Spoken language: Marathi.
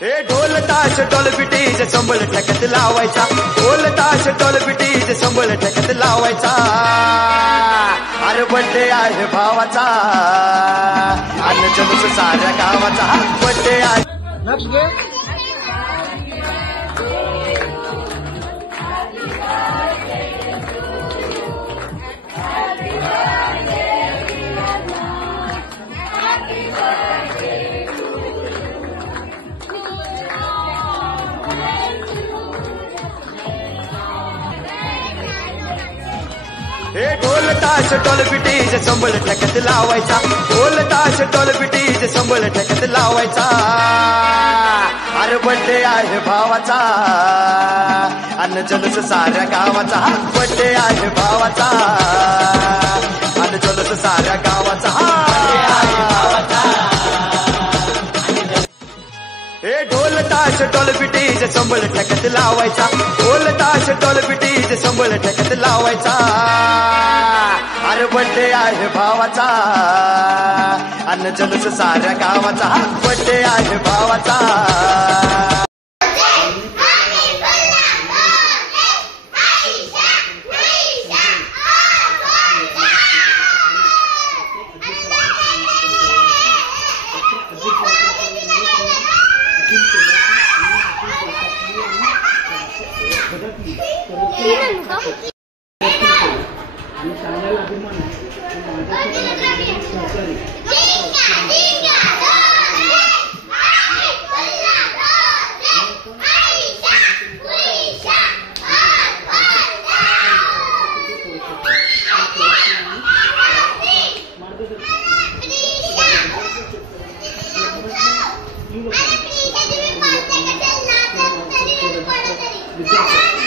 हे ढोल ताश डोल बिटीज संबळ ठेकत लावायचा, ढोल ताश डोल बिटीज संबळ ठेकत लावायचा। अरे बड्डे आहे भावाचा आणि जणूच साऱ्या गावाचा बड्डे आहे। हे ढोल ताश डोल बिटीज संबळ ठेकत लावायचा, ढोल ताश डोल बिटीज संबळ ठेकत लावायचा। अरे बड्डे आहे भावाचा आणि जणूच साऱ्या गावाचा बड्डे आहे भावाचा आणि जणूच साऱ्या गावाचा। हे ढोल ताश डोल बिटीज संबळ ठेकत लावायचा, ढोल ताश डोल बिटीज संबळ ठेकत लावायचा। अरे बड्डे आहे भावाचा आणि जणूच साऱ्या गावाचा बड्डे आहे भावाचा। Yeah.